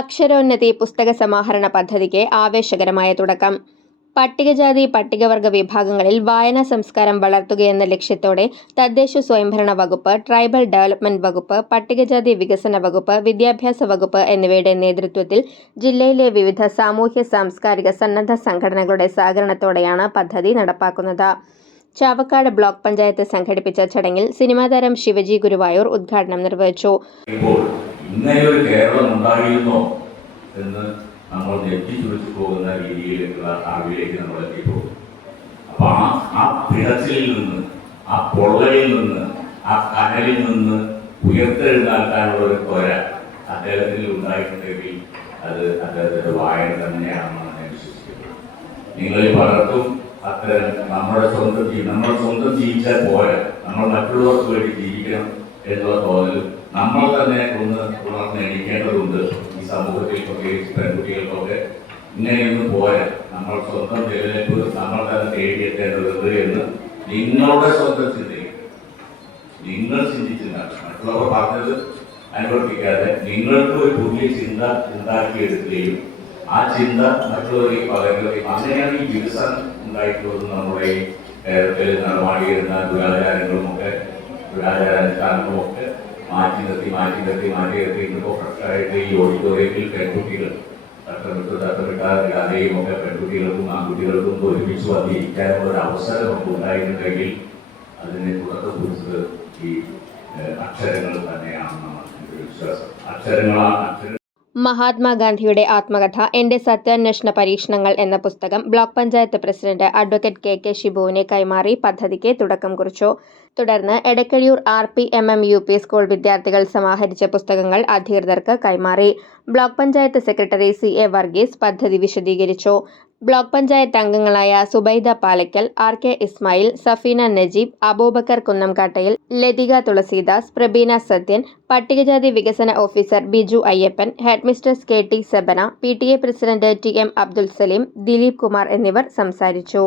അക്ഷരോന്നതി പുസ്തക സമാഹരണ പദ്ധതിക്ക് ആവേശകരമായ തുടക്കം. പട്ടികജാതി പട്ടികവർഗ വിഭാഗങ്ങളിൽ വായനാ സംസ്കാരം വളർത്തുകയെന്ന ലക്ഷ്യത്തോടെ തദ്ദേശ സ്വയംഭരണ വകുപ്പ്, ട്രൈബൽ ഡെവലപ്മെന്റ് വകുപ്പ്, പട്ടികജാതി വികസന വകുപ്പ്, വിദ്യാഭ്യാസ വകുപ്പ് എന്നിവയുടെ നേതൃത്വത്തിൽ ജില്ലയിലെ വിവിധ സാമൂഹ്യ സാംസ്കാരിക സന്നദ്ധ സംഘടനകളുടെ സഹകരണത്തോടെയാണ് പദ്ധതി നടപ്പാക്കുന്നത്. ചാവക്കാട് ബ്ലോക്ക് പഞ്ചായത്ത് സംഘടിപ്പിച്ച ചടങ്ങിൽ സിനിമാ താരം ശിവജി ഗുരുവായൂർ ഉദ്ഘാടനം നിർവഹിച്ചു. ഇങ്ങനെയൊരു കേരളം ഉണ്ടായിരുന്നോ എന്ന് നമ്മൾ ഞെട്ടിച്ചുളിച്ചു പോകുന്ന രീതിയിലേക്കുള്ള അറിവിലേക്ക് നമ്മൾ എത്തിപ്പോകും. അപ്പൊ ആ പിഴച്ചിലിൽ നിന്ന്, ആ പൊള്ളയിൽ നിന്ന്, ആ കനലിൽ നിന്ന് ഉയർത്തെഴുന്നേൽക്കാനുള്ള ഒരു ത്വര അദ്ദേഹത്തിൽ ഉണ്ടായിട്ടുണ്ടെങ്കിൽ അത് അദ്ദേഹത്തിന്റെ വായന തന്നെയാണെന്നാണ് ഞാൻ വിശ്വസിക്കുന്നത്. നിങ്ങളിൽ പലർക്കും അത്തരം നമ്മൾ സ്വന്തം ജീവിച്ചാൽ പോരാ, നമ്മൾ മറ്റുള്ളവർക്ക് വേണ്ടി ജീവിക്കണം എന്നുള്ള തോന്നലും നമ്മൾ തന്നെ ഉണർന്നെണീക്കേണ്ടതുണ്ട്. ഈ സമൂഹത്തിൽ പ്രത്യേകിച്ച് പെൺകുട്ടികൾക്കൊക്കെ ഇങ്ങനെയൊന്നും പോരാ, നമ്മൾ സ്വന്തം നിലനിൽപ്പ് നമ്മൾ തന്നെ തേടിയെത്തേണ്ടതുണ്ട് എന്ന് നിങ്ങളുടെ സ്വന്തം ചിന്തയിൽ നിങ്ങൾ ചിന്തിച്ചിട്ടുണ്ടാകും. മറ്റുള്ളവർ പറഞ്ഞത് അനുവർത്തിക്കാതെ നിങ്ങൾക്ക് ഒരു പുതിയ ചിന്ത ഉണ്ടാക്കിയെടുക്കുകയും ആ ചിന്ത മറ്റുള്ളവരെ പകരുകയും അങ്ങനെയാണ് ഈ വികസനം ഉണ്ടായിട്ടുള്ളത്. നമ്മുടെ ഈ കേരളത്തിൽ നടമാടിയിരുന്ന ദുരാചാരങ്ങളുമൊക്കെ ദുരാചാരാനുഷ്ഠാനങ്ങളുമൊക്കെ മാറ്റി നിർത്തി ഇപ്പോൾ ഫ്രഷായിട്ട് ഈ ഓഡിറ്റോറിയത്തിൽ പെൺകുട്ടികൾ തട്ടമിട്ടാതെയും ഒക്കെ പെൺകുട്ടികൾക്കും ആൺകുട്ടികൾക്കും ഒരുമിച്ച് വന്നിരിക്കാനുള്ള ഒരു അവസരം നമുക്ക് ഉണ്ടായിട്ടുണ്ടെങ്കിൽ അതിനെ തുടക്കം കുറിച്ചത് ഈ അക്ഷരങ്ങൾ തന്നെയാണെന്നാണ് എൻ്റെ വിശ്വാസം. അക്ഷരങ്ങളാണ് മഹാത്മാഗാന്ധിയുടെ ആത്മകഥ എന്റെ സത്യാന്വേഷണ പരീക്ഷണങ്ങൾ എന്ന പുസ്തകം block panchayat president advocate K ഷിബുവിനെ കൈമാറി പദ്ധതിക്ക് തുടക്കം കുറിച്ചു. തുടർന്ന് എടക്കഴിയൂർ RPMM UP സ്കൂൾ വിദ്യാർത്ഥികൾ സമാഹരിച്ച പുസ്തകങ്ങൾ അധികൃതർക്ക് കൈമാറി. Block panchayat secretary CA Varghese പദ്ധതി വിശദീകരിച്ചു. ബ്ലോക്ക് പഞ്ചായത്ത് അംഗങ്ങളായ സുബൈദ പാലക്കൽ, RK ഇസ്മായിൽ, സഫീന നജീബ്, അബൂബക്കർ കുന്നംകാട്ടയിൽ, ലതിക തുളസീദാസ്, പ്രബീന സത്യൻ, പട്ടികജാതി വികസന officer Biju Ayyappan, headmistress KT Sebana, PTA president TM Abdul Saleem, Dileep Kumar എന്നിവർ സംസാരിച്ചു.